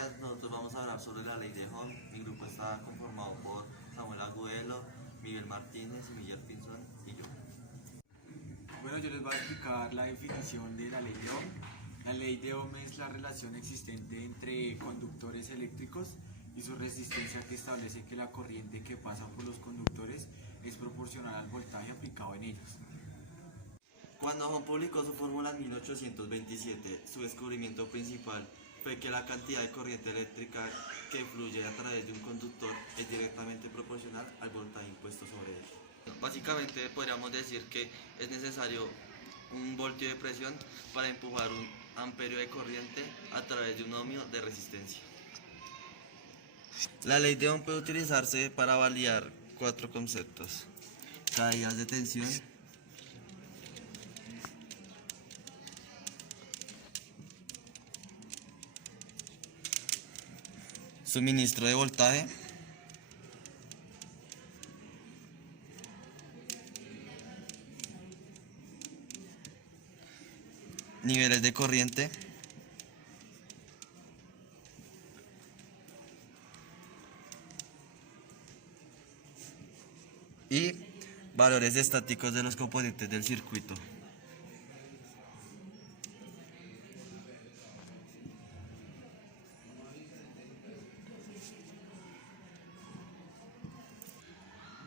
días, nosotros vamos a hablar sobre la ley de Ohm. Mi grupo está conformado por Samuel Agudelo, Miguel Martínez, Miguel Pinzón y yo. Bueno, yo les voy a explicar la definición de la ley de Ohm. La ley de Ohm es la relación existente entre conductores eléctricos y su resistencia, que establece que la corriente que pasa por los conductores es proporcional al voltaje aplicado en ellos. Cuando Ohm publicó su fórmula en 1827, su descubrimiento principal fue que la cantidad de corriente eléctrica que fluye a través de un conductor es directamente proporcional al voltaje impuesto sobre él. Básicamente podríamos decir que es necesario un voltio de presión para empujar un amperio de corriente a través de un ohmio de resistencia. La ley de Ohm puede utilizarse para validar cuatro conceptos: caídas de tensión, suministro de voltaje, niveles de corriente y valores estáticos de los componentes del circuito.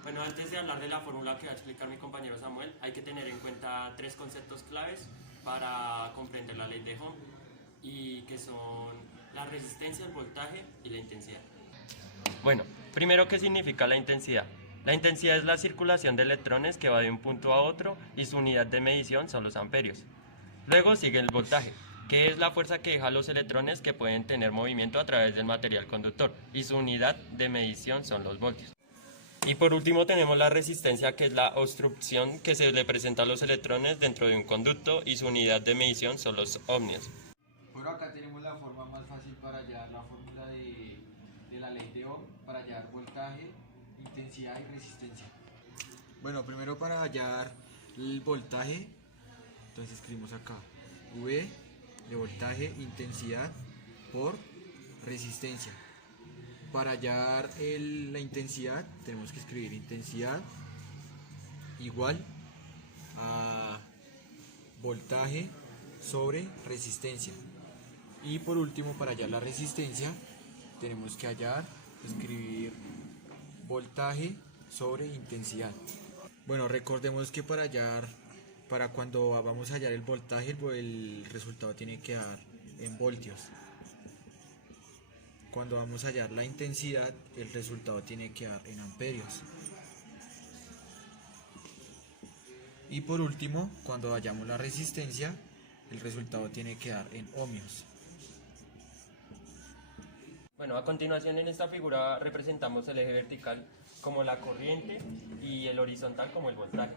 Bueno, antes de hablar de la fórmula que va a explicar mi compañero Samuel, hay que tener en cuenta tres conceptos claves para comprender la ley de Ohm, y que son la resistencia, el voltaje y la intensidad. Bueno, primero, ¿qué significa la intensidad? La intensidad es la circulación de electrones que va de un punto a otro y su unidad de medición son los amperios. Luego sigue el voltaje, que es la fuerza que deja los electrones que pueden tener movimiento a través del material conductor, y su unidad de medición son los voltios. Y por último tenemos la resistencia, que es la obstrucción que se le presenta a los electrones dentro de un conducto, y su unidad de medición son los ohmios. Bueno, acá tenemos la forma más fácil para hallar la fórmula de la ley de Ohm, para hallar voltaje, intensidad y resistencia. Bueno, primero para hallar el voltaje, entonces escribimos acá V de voltaje, intensidad por resistencia. Para hallar la intensidad tenemos que escribir intensidad igual a voltaje sobre resistencia. Y por último, para hallar la resistencia tenemos que escribir voltaje sobre intensidad. Bueno, recordemos que para cuando vamos a hallar el voltaje, el resultado tiene que dar en voltios. Cuando vamos a hallar la intensidad, el resultado tiene que dar en amperios. Y por último, cuando hallamos la resistencia, el resultado tiene que dar en ohmios. Bueno, a continuación en esta figura representamos el eje vertical como la corriente y el horizontal como el voltaje.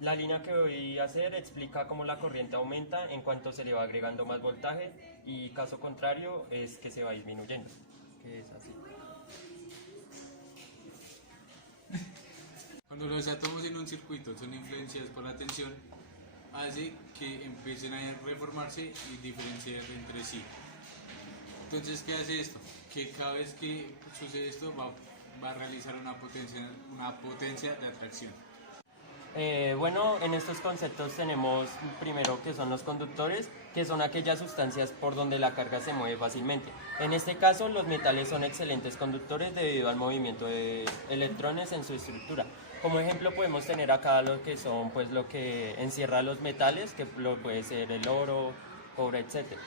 La línea que voy a hacer explica cómo la corriente aumenta en cuanto se le va agregando más voltaje, y caso contrario es que se va disminuyendo, que es así. Cuando los átomos en un circuito son influenciados por la tensión, hace que empiecen a reformarse y diferenciar entre sí. Entonces, ¿qué hace esto? Que cada vez que sucede esto va a realizar una potencia de atracción. Bueno, en estos conceptos tenemos primero que son los conductores, que son aquellas sustancias por donde la carga se mueve fácilmente. En este caso, los metales son excelentes conductores debido al movimiento de electrones en su estructura. Como ejemplo podemos tener acá lo que son, pues, lo que encierra los metales, que puede ser el oro, cobre, etc.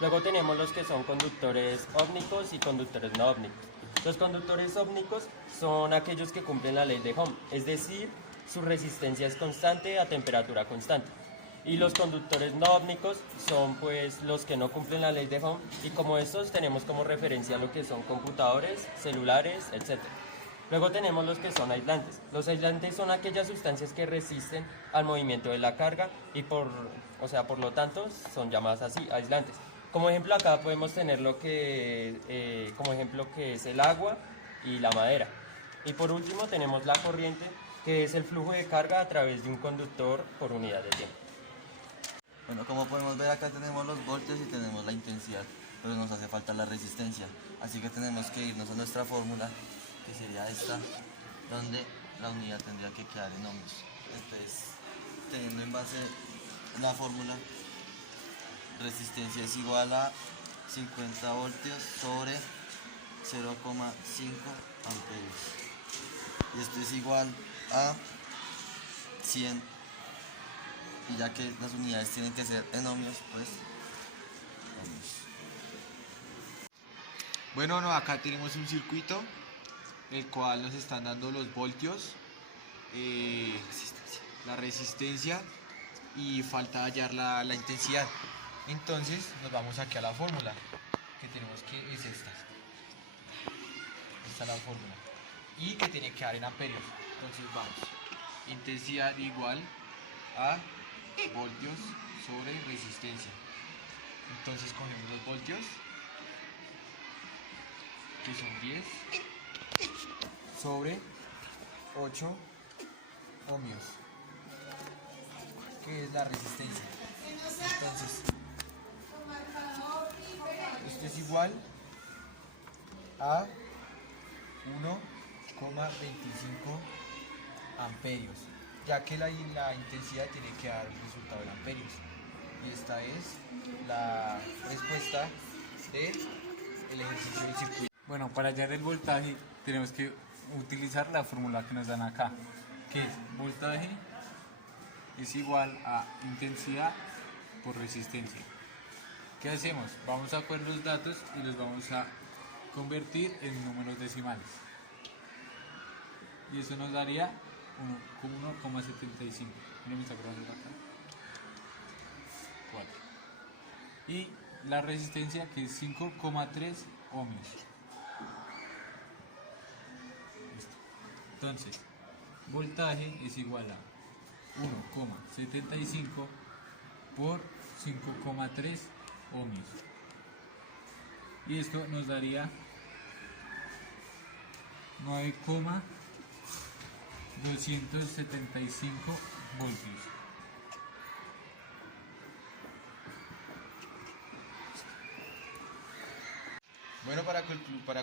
Luego tenemos los que son conductores ópticos y conductores no ópticos. Los conductores ópticos son aquellos que cumplen la ley de Ohm, es decir, su resistencia es constante a temperatura constante. Y los conductores no ópticos son, pues, los que no cumplen la ley de Ohm, y como estos tenemos como referencia lo que son computadores, celulares, etc. Luego tenemos los que son aislantes. Los aislantes son aquellas sustancias que resisten al movimiento de la carga y por lo tanto son llamadas así, aislantes. Como ejemplo acá podemos tener como ejemplo que es el agua y la madera. Y por último tenemos la corriente, que es el flujo de carga a través de un conductor por unidad de tiempo. Bueno, como podemos ver, acá tenemos los voltios y tenemos la intensidad. pero nos hace falta la resistencia. Así que tenemos que irnos a nuestra fórmula, que sería esta, donde la unidad tendría que quedar en ohmios. Entonces, teniendo en base la fórmula, resistencia es igual a 50 voltios sobre 0,5 amperios. Y esto es igual a 100. Y ya que las unidades tienen que ser en ohmios, pues ohmios. Bueno, no, acá tenemos un circuito, el cual nos están dando los voltios, la resistencia y falta hallar la intensidad. Entonces nos vamos aquí a la fórmula que tenemos, que es esta. Esta es la fórmula. Y que tiene que dar en amperios. Entonces vamos. Intensidad igual a voltios sobre resistencia. Entonces cogemos los voltios, que son 10, sobre 8 ohmios, que es la resistencia. Entonces, esto es igual a 1,25 amperios, ya que la intensidad tiene que dar el resultado en amperios. Y esta es la respuesta del ejercicio del circuito. Bueno, para hallar el voltaje tenemos que utilizar la fórmula que nos dan acá, que es voltaje es igual a intensidad por resistencia. ¿Qué hacemos? Vamos a coger los datos y los vamos a convertir en números decimales. Y eso nos daría 1,75. Miren, me está grabando acá. 4. Y la resistencia, que es 5,3 ohmios. Listo. Entonces, voltaje es igual a 1,75 por 5,3 ohmios. Y esto nos daría 9,275 voltios. Bueno, para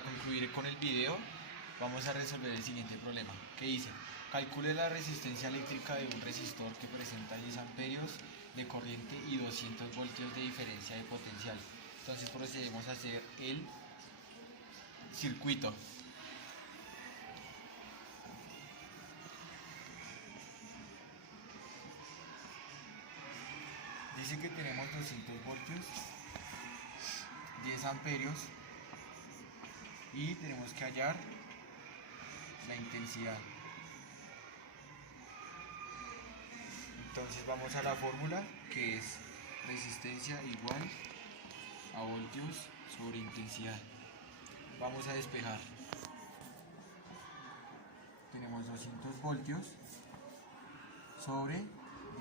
concluir con el video, vamos a resolver el siguiente problema, que dice: calcule la resistencia eléctrica de un resistor que presenta 10 amperios de corriente y 200 voltios de diferencia de potencial. Entonces procedemos a hacer el circuito. Dice que tenemos 200 voltios, 10 amperios y tenemos que hallar la intensidad. Entonces vamos a la fórmula, que es resistencia igual a voltios sobre intensidad. Vamos a despejar. Tenemos 200 voltios sobre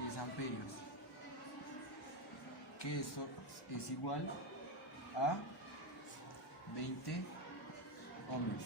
10 amperios, que esto es igual a 20 ohmios.